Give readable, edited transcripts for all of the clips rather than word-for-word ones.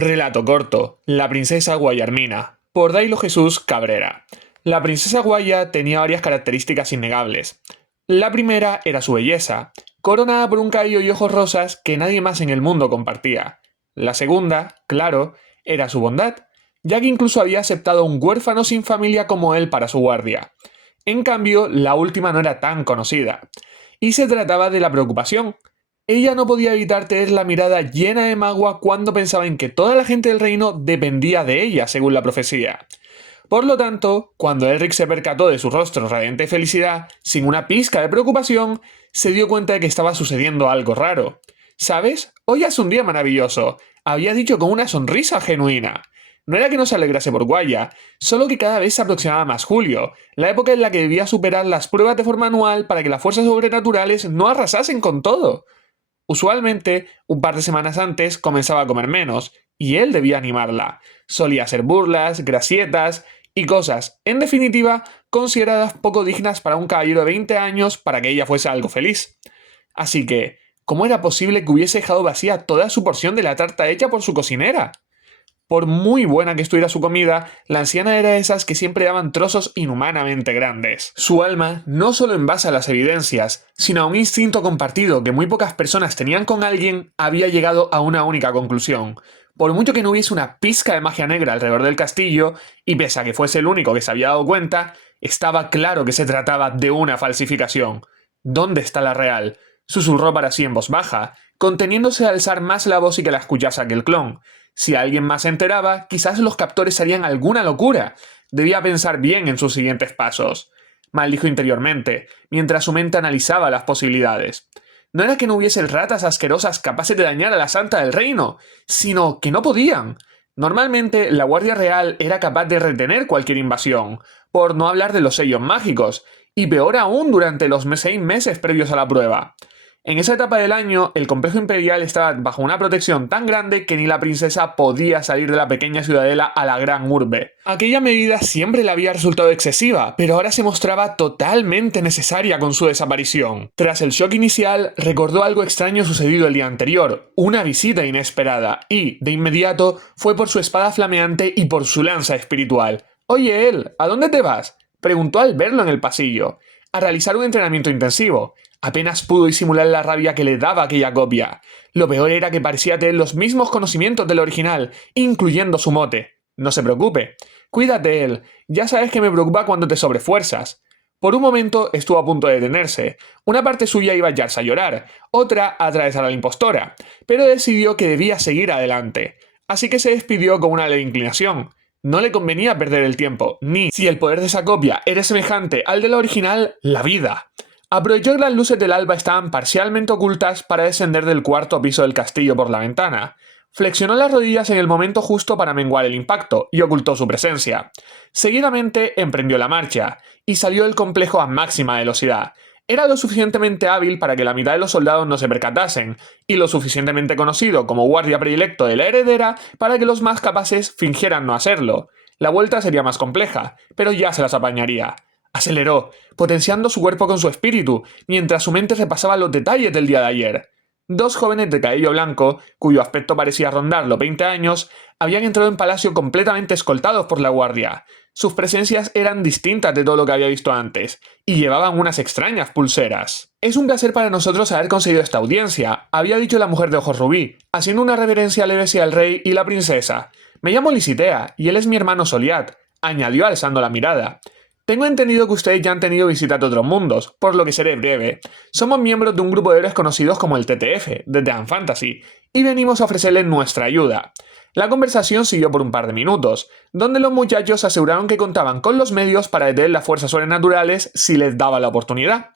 Relato corto: La princesa Guayarmina, por Dailo Jesús Cabrera. La princesa Guaya tenía varias características innegables. La primera era su belleza, coronada por un cabello y ojos rosas que nadie más en el mundo compartía. La segunda, claro, era su bondad, ya que incluso había aceptado a un huérfano sin familia como él para su guardia. En cambio, la última no era tan conocida. Y se trataba de la preocupación. Ella no podía evitar tener la mirada llena de magua cuando pensaba en que toda la gente del reino dependía de ella, según la profecía. Por lo tanto, cuando Elric se percató de su rostro radiante de felicidad, sin una pizca de preocupación, se dio cuenta de que estaba sucediendo algo raro. ¿Sabes? Hoy es un día maravilloso, había dicho con una sonrisa genuina. No era que no se alegrase por Guaya, solo que cada vez se aproximaba más julio, la época en la que debía superar las pruebas de forma anual para que las fuerzas sobrenaturales no arrasasen con todo. Usualmente, un par de semanas antes comenzaba a comer menos, y él debía animarla. Solía hacer burlas, gracietas y cosas, en definitiva, consideradas poco dignas para un caballero de 20 años para que ella fuese algo feliz. Así que, ¿cómo era posible que hubiese dejado vacía toda su porción de la tarta hecha por su cocinera? Por muy buena que estuviera su comida, la anciana era de esas que siempre daban trozos inhumanamente grandes. Su alma, no solo en base a las evidencias, sino a un instinto compartido que muy pocas personas tenían con alguien, había llegado a una única conclusión. Por mucho que no hubiese una pizca de magia negra alrededor del castillo, y pese a que fuese el único que se había dado cuenta, estaba claro que se trataba de una falsificación. ¿Dónde está la real? Susurró para sí en voz baja, conteniéndose a alzar más la voz y que la escuchase aquel clon. Si alguien más se enteraba, quizás los captores harían alguna locura. Debía pensar bien en sus siguientes pasos. Maldijo interiormente, mientras su mente analizaba las posibilidades. No era que no hubiese ratas asquerosas capaces de dañar a la Santa del Reino, sino que no podían. Normalmente, la Guardia Real era capaz de retener cualquier invasión, por no hablar de los sellos mágicos, y peor aún durante los 6 meses previos a la prueba. En esa etapa del año, el complejo imperial estaba bajo una protección tan grande que ni la princesa podía salir de la pequeña ciudadela a la gran urbe. Aquella medida siempre le había resultado excesiva, pero ahora se mostraba totalmente necesaria con su desaparición. Tras el shock inicial, recordó algo extraño sucedido el día anterior, una visita inesperada, y, de inmediato, fue por su espada flameante y por su lanza espiritual. «Oye, él, ¿a dónde te vas?», preguntó al verlo en el pasillo. «A realizar un entrenamiento intensivo». Apenas pudo disimular la rabia que le daba aquella copia. Lo peor era que parecía tener los mismos conocimientos del original, incluyendo su mote. «No se preocupe. Cuídate él. Ya sabes que me preocupa cuando te sobrefuerzas». Por un momento estuvo a punto de detenerse. Una parte suya iba a echarse a llorar, otra a atravesar a la impostora, pero decidió que debía seguir adelante. Así que se despidió con una leve inclinación. No le convenía perder el tiempo, ni, si el poder de esa copia era semejante al de la original, la vida. Aprovechó que las luces del alba estaban parcialmente ocultas para descender del cuarto piso del castillo por la ventana. Flexionó las rodillas en el momento justo para menguar el impacto y ocultó su presencia. Seguidamente emprendió la marcha y salió del complejo a máxima velocidad. Era lo suficientemente hábil para que la mitad de los soldados no se percatasen, y lo suficientemente conocido como guardia predilecto de la heredera para que los más capaces fingieran no hacerlo. La vuelta sería más compleja, pero ya se las apañaría. Aceleró, potenciando su cuerpo con su espíritu, mientras su mente repasaba los detalles del día de ayer. Dos jóvenes de cabello blanco, cuyo aspecto parecía rondar los 20 años, habían entrado en palacio completamente escoltados por la guardia. Sus presencias eran distintas de todo lo que había visto antes, y llevaban unas extrañas pulseras. «Es un placer para nosotros haber conseguido esta audiencia», había dicho la mujer de ojos rubí, haciendo una reverencia leve hacia el rey y la princesa. «Me llamo Lisitea, y él es mi hermano Soliat», añadió alzando la mirada. «Tengo entendido que ustedes ya han tenido visitas de otros mundos, por lo que seré breve. Somos miembros de un grupo de héroes conocidos como el TTF, de The Fantasy, y venimos a ofrecerles nuestra ayuda». La conversación siguió por un par de minutos, donde los muchachos aseguraron que contaban con los medios para detener las fuerzas sobrenaturales si les daba la oportunidad.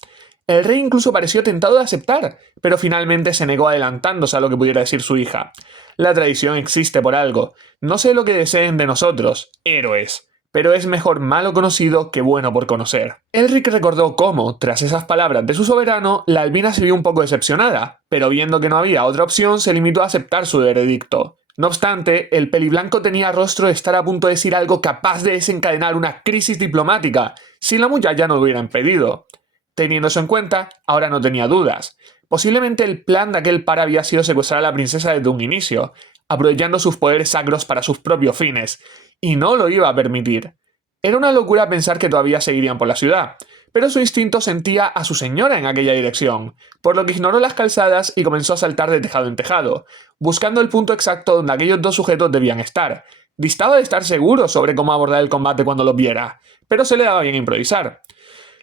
El rey incluso pareció tentado de aceptar, pero finalmente se negó adelantándose a lo que pudiera decir su hija. «La tradición existe por algo. No sé lo que deseen de nosotros, héroes, pero es mejor malo conocido que bueno por conocer». Elric recordó cómo, tras esas palabras de su soberano, la albina se vio un poco decepcionada, pero viendo que no había otra opción se limitó a aceptar su veredicto. No obstante, el peliblanco tenía rostro de estar a punto de decir algo capaz de desencadenar una crisis diplomática, si la muchacha no lo hubiera impedido. Teniendo eso en cuenta, ahora no tenía dudas. Posiblemente el plan de aquel par había sido secuestrar a la princesa desde un inicio. aprovechando sus poderes sacros para sus propios fines, y no lo iba a permitir. Era una locura pensar que todavía seguirían por la ciudad, pero su instinto sentía a su señora en aquella dirección, por lo que ignoró las calzadas y comenzó a saltar de tejado en tejado, buscando el punto exacto donde aquellos dos sujetos debían estar. Distaba de estar seguro sobre cómo abordar el combate cuando los viera, pero se le daba bien improvisar.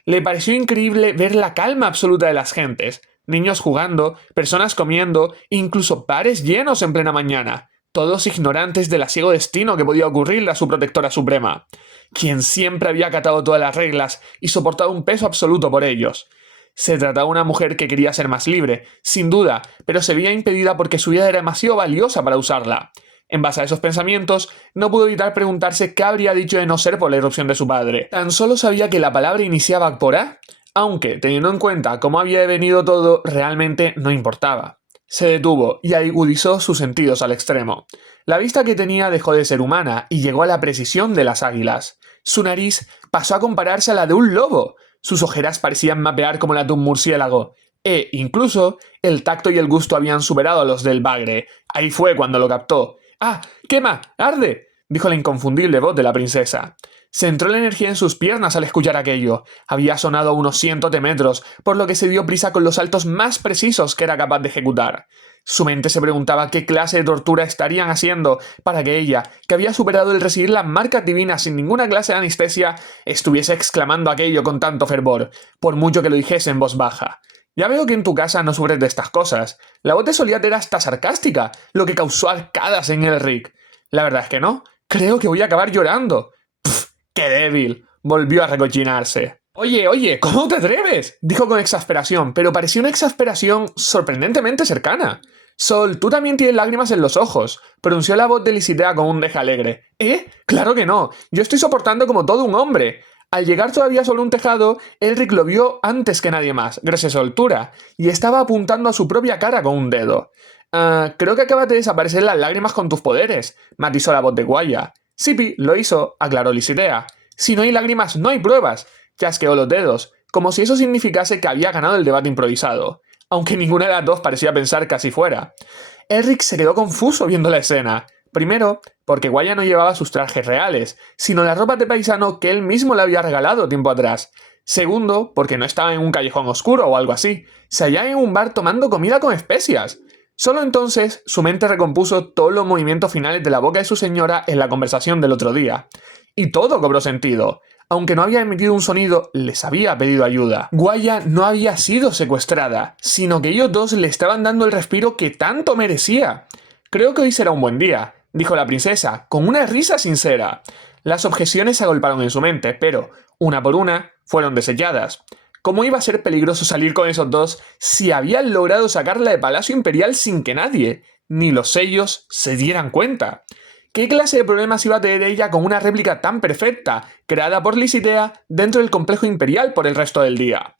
Le pareció increíble ver la calma absoluta de las gentes, niños jugando, personas comiendo, incluso bares llenos en plena mañana, todos ignorantes del ciego destino que podía ocurrirle a su protectora suprema, quien siempre había acatado todas las reglas y soportado un peso absoluto por ellos. Se trataba de una mujer que quería ser más libre, sin duda, pero se veía impedida porque su vida era demasiado valiosa para usarla. En base a esos pensamientos, no pudo evitar preguntarse qué habría dicho de no ser por la irrupción de su padre. Tan solo sabía que la palabra iniciaba por A, aunque, teniendo en cuenta cómo había venido todo, realmente no importaba. Se detuvo y agudizó sus sentidos al extremo. La vista que tenía dejó de ser humana y llegó a la precisión de las águilas. Su nariz pasó a compararse a la de un lobo. Sus ojeras parecían mapear como la de un murciélago. Incluso, el tacto y el gusto habían superado a los del bagre. Ahí fue cuando lo captó. ¡Ah! ¡Quema! ¡Arde!, dijo la inconfundible voz de la princesa. Centró la energía en sus piernas al escuchar aquello. Había sonado a unos cientos de metros, por lo que se dio prisa con los saltos más precisos que era capaz de ejecutar. Su mente se preguntaba qué clase de tortura estarían haciendo para que ella, que había superado el recibir las marcas divinas sin ninguna clase de anestesia, estuviese exclamando aquello con tanto fervor, por mucho que lo dijese en voz baja. Ya veo que en tu casa no sufres de estas cosas. La voz de Soliat era hasta sarcástica, lo que causó arcadas en Elric. La verdad es que no. Creo que voy a acabar llorando. ¡Pff! ¡Qué débil! Volvió a recochinarse. Oye, ¿cómo te atreves?, dijo con exasperación, pero parecía una exasperación sorprendentemente cercana. Sol, tú también tienes lágrimas en los ojos, pronunció la voz de Lisitea con un deje alegre. Claro que no. Yo estoy soportando como todo un hombre. Al llegar todavía sobre un tejado, Elric lo vio antes que nadie más, gracias a su altura, y estaba apuntando a su propia cara con un dedo. Creo que acabas de desaparecer las lágrimas con tus poderes, matizó la voz de Guaya. Sipi lo hizo, aclaró Lisitea. Si no hay lágrimas, no hay pruebas. Chasqueó los dedos, como si eso significase que había ganado el debate improvisado, aunque ninguna de las dos parecía pensar que así fuera. Elric se quedó confuso viendo la escena. Primero, porque Guaya no llevaba sus trajes reales, sino las ropas de paisano que él mismo le había regalado tiempo atrás. Segundo, porque no estaba en un callejón oscuro o algo así, se hallaba en un bar tomando comida con especias. Solo entonces su mente recompuso todos los movimientos finales de la boca de su señora en la conversación del otro día. Y todo cobró sentido. Aunque no había emitido un sonido, les había pedido ayuda. Guaya no había sido secuestrada, sino que ellos dos le estaban dando el respiro que tanto merecía. Creo que hoy será un buen día, dijo la princesa, con una risa sincera. Las objeciones se agolparon en su mente, pero, una por una, fueron desechadas. ¿Cómo iba a ser peligroso salir con esos dos si habían logrado sacarla de Palacio Imperial sin que nadie, ni los sellos, se dieran cuenta? ¿Qué clase de problemas iba a tener ella con una réplica tan perfecta, creada por Lisitea, dentro del complejo imperial por el resto del día?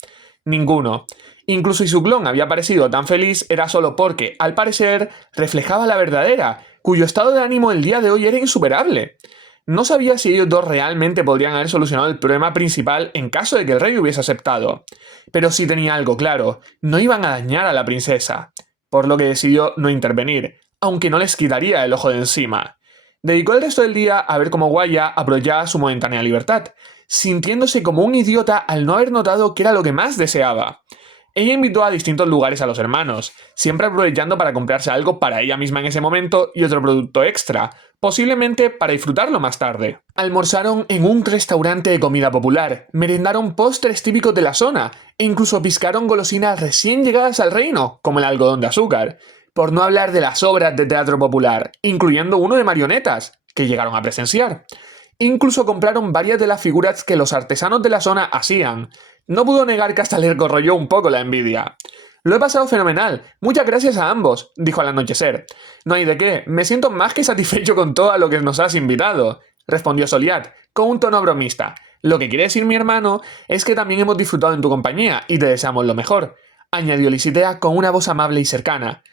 Ninguno. Incluso si su clon había parecido tan feliz era solo porque, al parecer, reflejaba la verdadera, cuyo estado de ánimo el día de hoy era insuperable. No sabía si ellos dos realmente podrían haber solucionado el problema principal en caso de que el rey hubiese aceptado. Pero sí tenía algo claro, no iban a dañar a la princesa, por lo que decidió no intervenir, aunque no les quitaría el ojo de encima. Dedicó el resto del día a ver cómo Guaya aprovechaba su momentánea libertad, sintiéndose como un idiota al no haber notado que era lo que más deseaba. Ella invitó a distintos lugares a los hermanos, siempre aprovechando para comprarse algo para ella misma en ese momento y otro producto extra, posiblemente para disfrutarlo más tarde. Almorzaron en un restaurante de comida popular, merendaron postres típicos de la zona e incluso piscaron golosinas recién llegadas al reino, como el algodón de azúcar, por no hablar de las obras de teatro popular, incluyendo uno de marionetas, que llegaron a presenciar. Incluso compraron varias de las figuras que los artesanos de la zona hacían. No pudo negar que hasta le corroyó un poco la envidia. Lo he pasado fenomenal, muchas gracias a ambos, dijo al anochecer. No hay de qué, me siento más que satisfecho con todo a lo que nos has invitado, respondió Soliat, con un tono bromista. Lo que quiere decir mi hermano es que también hemos disfrutado en tu compañía y te deseamos lo mejor, añadió Lisitea con una voz amable y cercana.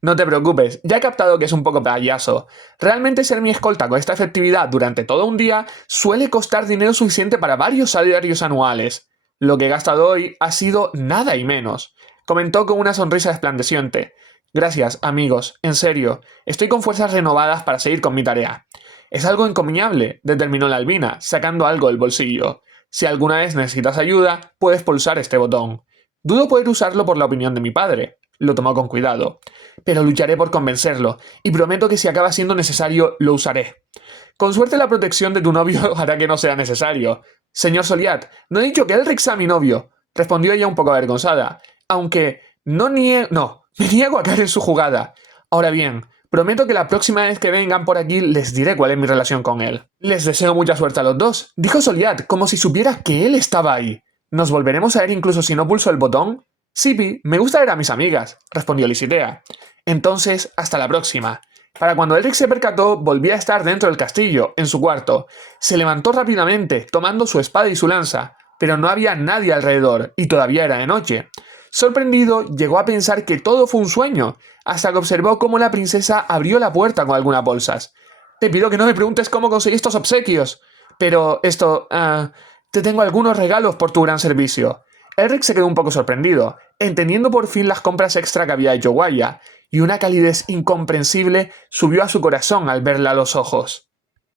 No te preocupes, ya he captado que es un poco payaso. Realmente ser mi escolta con esta efectividad durante todo un día suele costar dinero suficiente para varios salarios anuales. Lo que he gastado hoy ha sido nada y menos, comentó con una sonrisa resplandeciente. Gracias, amigos, en serio, estoy con fuerzas renovadas para seguir con mi tarea. Es algo encomiable, determinó la albina, sacando algo del bolsillo. Si alguna vez necesitas ayuda, puedes pulsar este botón. Dudo poder usarlo por la opinión de mi padre. Lo tomó con cuidado. Pero lucharé por convencerlo, y prometo que si acaba siendo necesario, lo usaré. Con suerte la protección de tu novio hará que no sea necesario. Señor Soliat, no he dicho que Elric sea mi novio, respondió ella un poco avergonzada. Aunque no, me niego a caer en su jugada. Ahora bien, prometo que la próxima vez que vengan por aquí les diré cuál es mi relación con él. Les deseo mucha suerte a los dos, dijo Soliat, como si supiera que él estaba ahí. ¿Nos volveremos a ver incluso si no pulso el botón? Sipi, me gusta ver a mis amigas, respondió Lisitea. Entonces, hasta la próxima. Para cuando Elric se percató, volvía a estar dentro del castillo, en su cuarto. Se levantó rápidamente, tomando su espada y su lanza, pero no había nadie alrededor, y todavía era de noche. Sorprendido, llegó a pensar que todo fue un sueño, hasta que observó cómo la princesa abrió la puerta con algunas bolsas. Te pido que no me preguntes cómo conseguí estos obsequios, pero te tengo algunos regalos por tu gran servicio. Elric se quedó un poco sorprendido, entendiendo por fin las compras extra que había hecho Guaya, y una calidez incomprensible subió a su corazón al verla a los ojos.